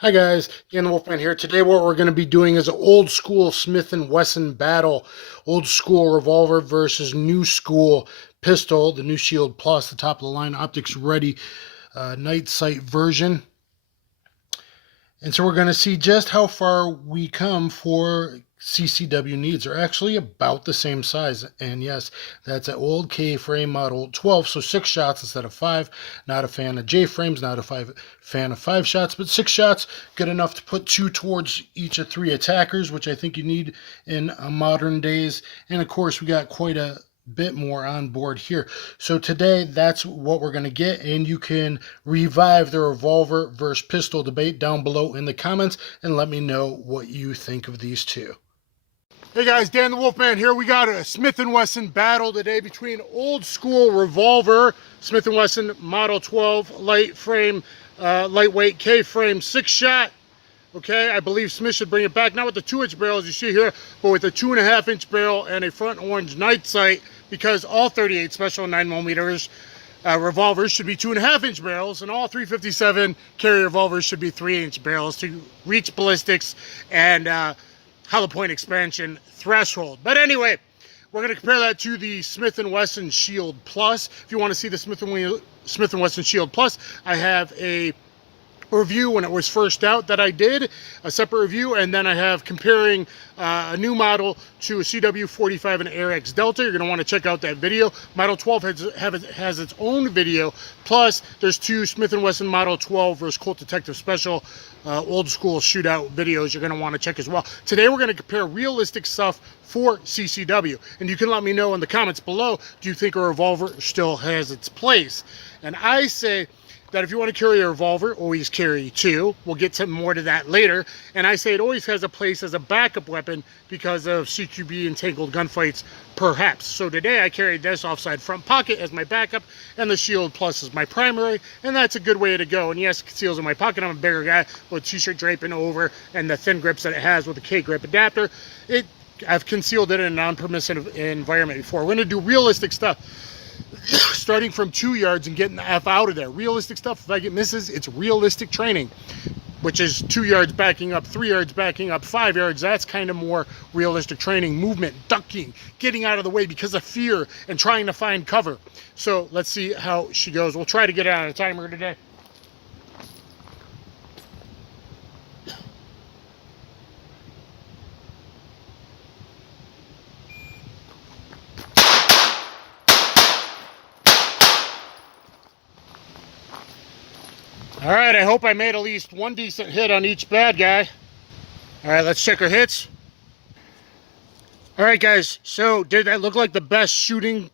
Hi guys, DanTheWolfman here. Today what we're going to be doing is an old school Smith & Wesson battle. Old school revolver versus new school pistol. The new Shield Plus, the top of the line, optics ready, night sight version. And so we're going to see just how far we come for CCW needs. They're actually about the same size. And yes, that's an old K-frame model 12, so 6 shots instead of 5. Not a fan of J-frames, not a fan of 5 shots, but 6 shots, good enough to put 2 towards each of 3 attackers, which I think you need in modern days. And of course, we got quite a bit more on board here. So today, that's what we're going to get, and you can revive the revolver versus pistol debate down below in the comments and let me know what you think of these two. Hey guys, DanTheWolfman here. We got a Smith & Wesson battle today between old school revolver, Smith & Wesson Model 12, light frame, lightweight K-frame, 6-shot. Okay, I believe Smith should bring it back, not with the 2-inch barrel as you see here, but with a 2.5-inch barrel and a front orange night sight, because all 38 special 9mm revolvers should be 2.5-inch barrels, and all 357 carry revolvers should be 3-inch barrels to reach ballistics and hollow point expansion threshold. But anyway, we're going to compare that to the Smith & Wesson Shield Plus. If you want to see the Smith & Wesson Shield Plus, I have a review when it was first out that I did, a separate review, and then I have comparing a new model to a CW45 and AirX Delta. You're going to want to check out that video. Model 12 has its own video, plus there's 2 Smith & Wesson Model 12 versus Colt Detective Special old school shootout videos you're going to want to check as well. Today we're going to compare realistic stuff for CCW, and you can let me know in the comments below, do you think a revolver still has its place? And I say that if you want to carry a revolver, always carry 2. We'll get some more to that later. And I say it always has a place as a backup weapon because of CQB and tangled gunfights, perhaps. So today I carried this offside front pocket as my backup, and the Shield Plus is my primary, and that's a good way to go. And yes, it conceals in my pocket. I'm a bigger guy with t-shirt draping over and the thin grips that it has with a K-grip adapter. I've concealed it in a non-permissive environment before. We're going to do realistic stuff, starting from 2 yards and getting the F out of there. Realistic stuff, if I get misses, it's realistic training, which is 2 yards backing up, 3 yards backing up, 5 yards. That's kind of more realistic training. Movement, ducking, getting out of the way because of fear and trying to find cover. So let's see how she goes. We'll try to get it on a timer today. All right, I hope I made at least one decent hit on each bad guy. All right, let's check our hits. All right, guys, so did that look like the best shooting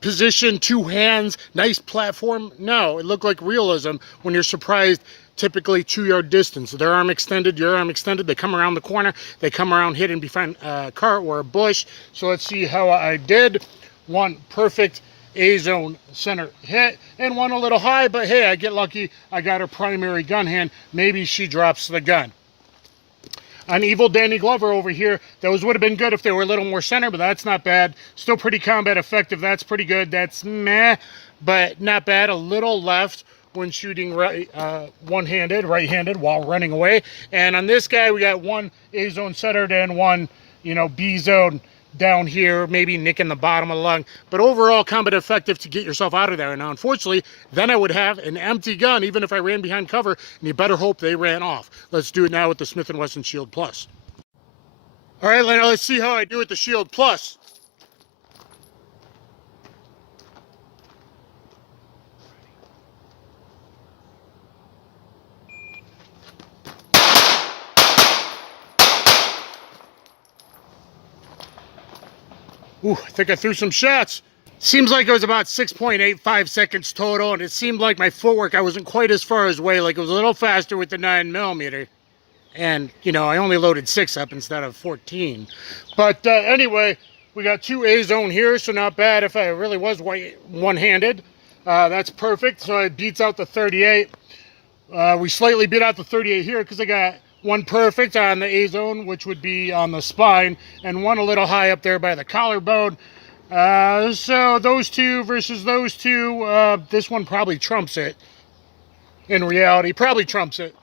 position? 2 hands, nice platform? No, it looked like realism when you're surprised, typically 2-yard distance. Their arm extended, your arm extended, they come around the corner, they come around hidden behind a car or a bush. So let's see how I did. 1 perfect A-zone center hit, and 1 a little high, but hey, I get lucky. I got her primary gun hand. Maybe she drops the gun. On Evil Danny Glover over here, those would have been good if they were a little more center, but that's not bad. Still pretty combat effective. That's pretty good. That's meh, but not bad. A little left when shooting one-handed, right-handed while running away. And on this guy, we got 1 A-zone centered and 1, B-zone down here, maybe nicking the bottom of the lung, but overall combat effective to get yourself out of there. Now, unfortunately, then I would have an empty gun, even if I ran behind cover, and you better hope they ran off. Let's do it now with the Smith & Wesson Shield Plus. All right, Lena, let's see how I do with the Shield Plus. Ooh, I think I threw some shots. Seems like it was about 6.85 seconds total, and it seemed like my footwork, I wasn't quite as far away, like it was a little faster with the 9mm. And, I only loaded 6 up instead of 14. But anyway, we got 2 A-zone here, so not bad if I really was one-handed. That's perfect, so it beats out the 38. We slightly beat out the 38 here because I got 1 perfect on the A-zone, which would be on the spine, and 1 a little high up there by the collarbone. So those 2 versus those 2, this one probably trumps it. In reality, probably trumps it.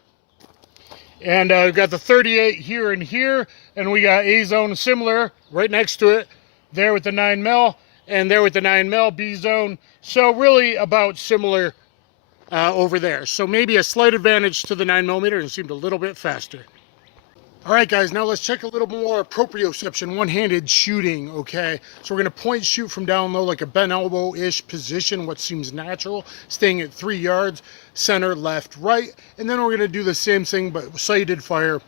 And we've got the 38 here and here, and we got A zone similar right next to it, there with the 9mm, and there with the 9mm, B zone. So really about similar over there. So maybe a slight advantage to the 9mm, and it seemed a little bit faster. All right, guys, now let's check a little more proprioception, one-handed shooting, okay? So we're gonna point shoot from down low like a bent elbow-ish position, what seems natural, staying at 3 yards, center, left, right, and then we're gonna do the same thing, but sighted fire,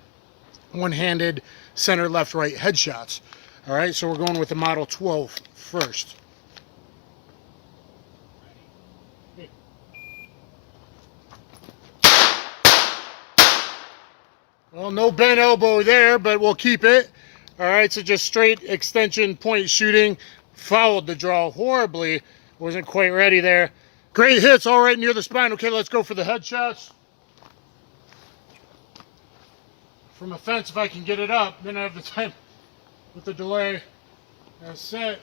one-handed, center, left, right, headshots. All right, so we're going with the Model 12 first. Well, no bent elbow there, but we'll keep it. All right, so just straight extension point shooting. Fouled the draw horribly. Wasn't quite ready there. Great hits, all right near the spine. Okay, let's go for the headshots. From a fence, if I can get it up, then I have the time with the delay. That's set.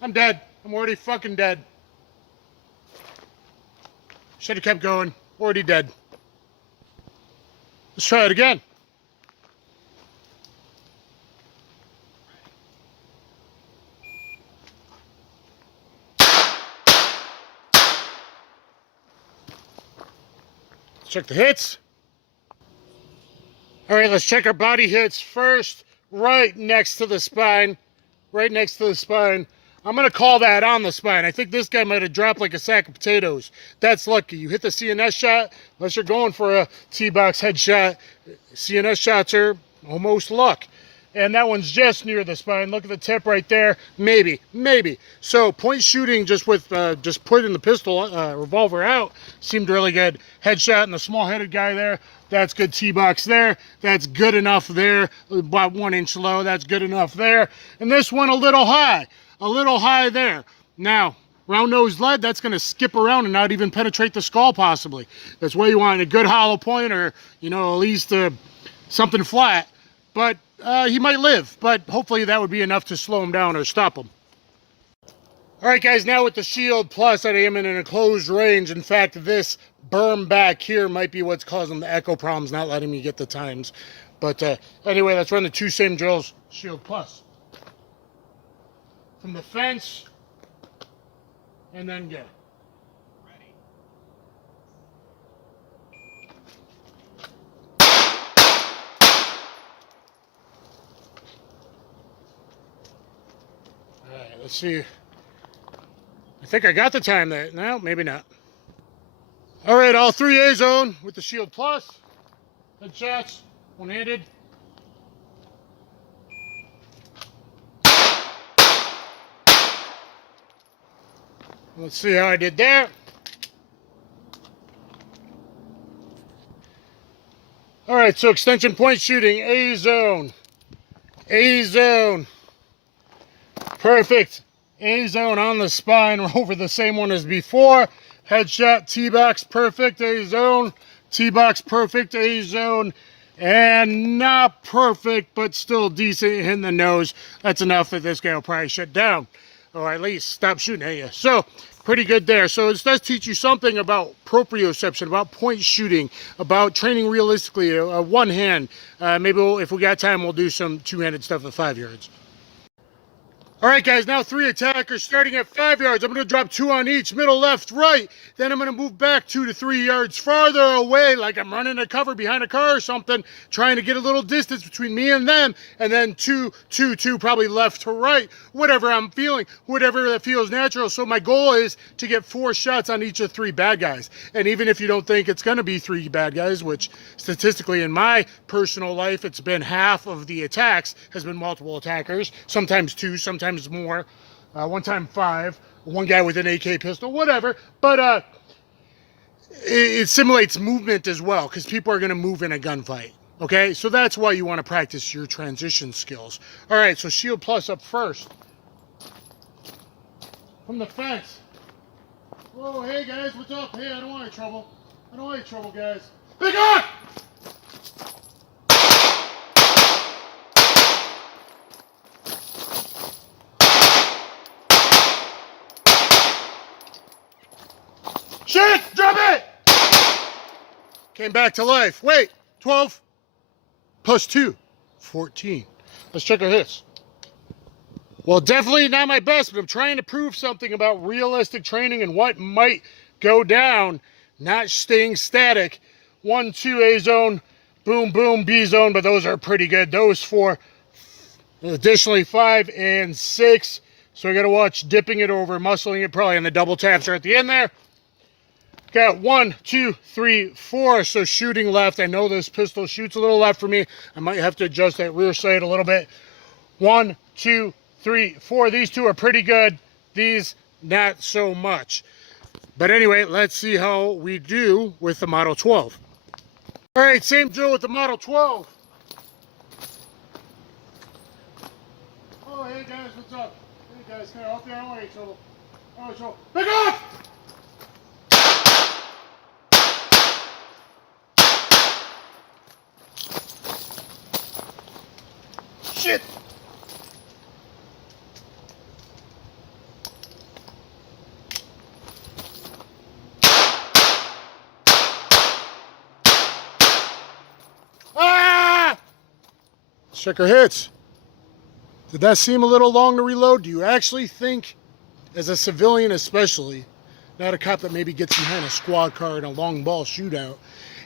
I'm dead. I'm already fucking dead. Should have kept going. Already dead. Let's try it again. Let's check the hits. All right, let's check our body hits first. Right next to the spine. Right next to the spine. I'm going to call that on the spine. I think this guy might have dropped like a sack of potatoes. That's lucky. You hit the CNS shot, unless you're going for a T-box headshot. CNS shots are almost luck. And that one's just near the spine. Look at the tip right there. Maybe, maybe. So point shooting just with just putting the pistol revolver out seemed really good. Headshot and the small-headed guy there. That's good T-box there. That's good enough there. About 1 inch low. That's good enough there. And this one a little high. A little high there. Now, round nose lead, that's going to skip around and not even penetrate the skull possibly. That's why you want a good hollow point or, you know, at least something flat. But he might live, but hopefully that would be enough to slow him down or stop him. All right, guys, now with the Shield Plus, I am in an enclosed range. In fact, this berm back here might be what's causing the echo problems, not letting me get the times. But anyway, let's run the two same drills, Shield Plus. From the fence, and then go. Ready. All right, let's see. I think I got the time there. No, maybe not. All right, all 3 A zone with the Shield Plus. Headshots, one-handed. Let's see how I did there. All right, so extension point shooting, A zone. A zone. Perfect. A zone on the spine over the same one as before. Headshot, T-box, perfect, A zone. T-box, perfect, A zone. And not perfect, but still decent in the nose. That's enough that this guy will probably shut down. Or at least stop shooting at you. So, pretty good there. So this does teach you something about proprioception, about point shooting, about training realistically, one hand. Maybe if we got time, we'll do some two-handed stuff at 5 yards. All right, guys, now 3 attackers starting at 5 yards. I'm going to drop 2 on each, middle, left, right. Then I'm going to move back 2 to 3 yards farther away, like I'm running a cover behind a car or something, trying to get a little distance between me and them. And then 2, 2, 2, probably left to right, whatever I'm feeling, whatever that feels natural. So my goal is to get 4 shots on each of 3 bad guys. And even if you don't think it's going to be 3 bad guys, which statistically in my personal life, it's been half of the attacks has been multiple attackers, sometimes 2, sometimes more, one time 5, one guy with an AK pistol, whatever. But it simulates movement as well, because people are going to move in a gunfight. Okay, so that's why you want to practice your transition skills. All right, so Shield Plus up first. From the fence. Whoa, hey guys, what's up? Hey, I don't want any trouble. I don't want any trouble, guys. Big on! Shit! Drop it! Came back to life. Wait, 12 plus 2, 14. Let's check our hits. Well, definitely not my best, but I'm trying to prove something about realistic training and what might go down, not staying static. 1, 2, A zone, boom, boom, B zone, but those are pretty good. Those 4, additionally 5 and 6. So I got to watch dipping it over, muscling it probably, and the double taps are at the end there. Got 1, 2, 3, 4. So shooting left. I know this pistol shoots a little left for me. I might have to adjust that rear sight a little bit. 1, 2, 3, 4. These 2 are pretty good. These, not so much. But anyway, let's see how we do with the Model 12. All right, same drill with the Model 12. Oh, hey guys, what's up? Hey guys, can I help you? I don't want any trouble. I don't want trouble. Back off! Shit! Ah! Let's check our hits. Did that seem a little long to reload? Do you actually think, as a civilian especially, not a cop that maybe gets behind a squad car in a long ball shootout,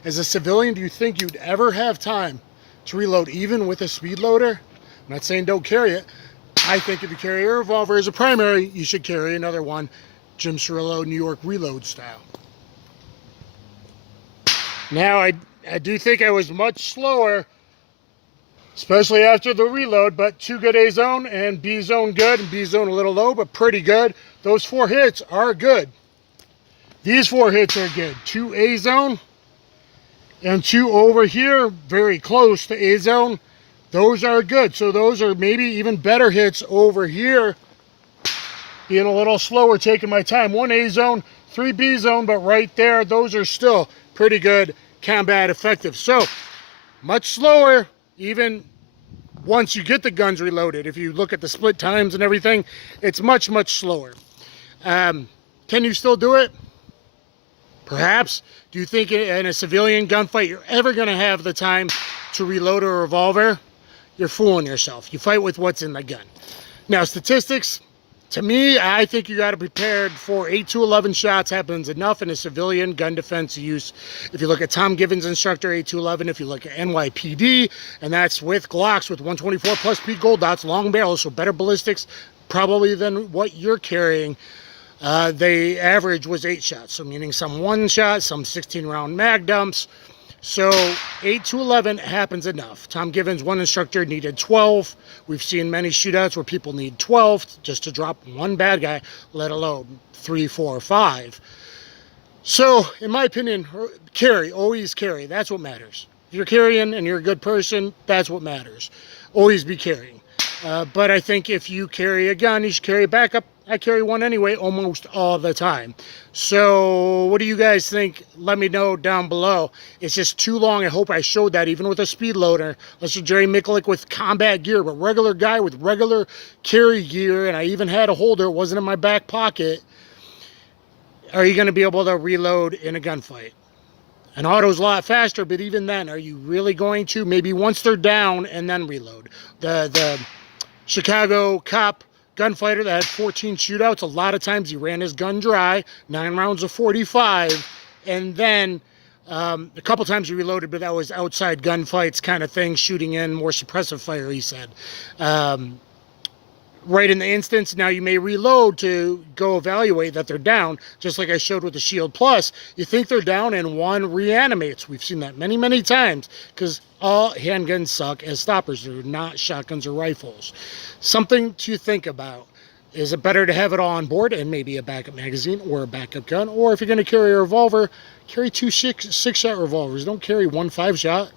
as a civilian, do you think you'd ever have time to reload even with a speed loader? I'm not saying don't carry it. I think if you carry a revolver as a primary, you should carry another one, Jim Cirillo, New York reload style. Now, I do think I was much slower, especially after the reload, but 2 good A zone and B zone good, and B zone a little low, but pretty good. Those 4 hits are good. These 4 hits are good. 2 A zone and 2 over here, very close to A zone. Those are good. So those are maybe even better hits over here. Being a little slower, taking my time. 1 A zone, 3 B zone, but right there, those are still pretty good combat effective. So much slower, even once you get the guns reloaded. If you look at the split times and everything, it's much, much slower. Can you still do it? Perhaps. Do you think in a civilian gunfight you're ever going to have the time to reload a revolver? You're fooling yourself. You fight with what's in the gun. Now, statistics, to me, I think you got to be prepared for 8 to 11 shots happens enough in a civilian gun defense use. If you look at Tom Given's instructor, 8 to 11. If you look at NYPD, and that's with Glocks with 124 plus P gold dots, long barrels, so better ballistics probably than what you're carrying. The average was 8 shots, so meaning some 1 shot, some 16-round mag dumps. So 8 to 11 happens enough. Tom Given's one instructor needed 12. We've seen many shootouts where people need 12 just to drop 1 bad guy, let alone 3, 4, 5. So, in my opinion, carry, always carry. That's what matters. If you're carrying and you're a good person, that's what matters. Always be carrying. But I think if you carry a gun, you should carry a backup. I carry one anyway almost all the time. So what do you guys think? Let me know down below. It's just too long. I hope I showed that even with a speed loader. Unless you're Jerry Mikulek with combat gear, but regular guy with regular carry gear, and I even had a holder. It wasn't in my back pocket. Are you going to be able to reload in a gunfight? An auto's a lot faster, but even then, are you really going to? Maybe once they're down and then reload. The Chicago cop gunfighter that had 14 shootouts, a lot of times he ran his gun dry, 9 rounds of 45, and then a couple times he reloaded, but that was outside gunfights kind of thing, shooting in more suppressive fire, he said. Right in the instance, now you may reload to go evaluate that they're down, just like I showed with the Shield Plus. You think they're down and one reanimates. We've seen that many, many times because all handguns suck as stoppers. They're not shotguns or rifles. Something to think about. Is it better to have it all on board and maybe a backup magazine or a backup gun? Or if you're going to carry a revolver, carry 2 6-shot revolvers. Don't carry 1 5-shot.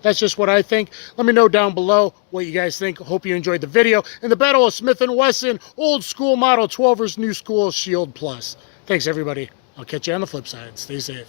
That's just what I think. Let me know down below what you guys think. Hope you enjoyed the video. In the Battle of Smith & Wesson, old school Model 12 versus new school Shield Plus. Thanks, everybody. I'll catch you on the flip side. Stay safe.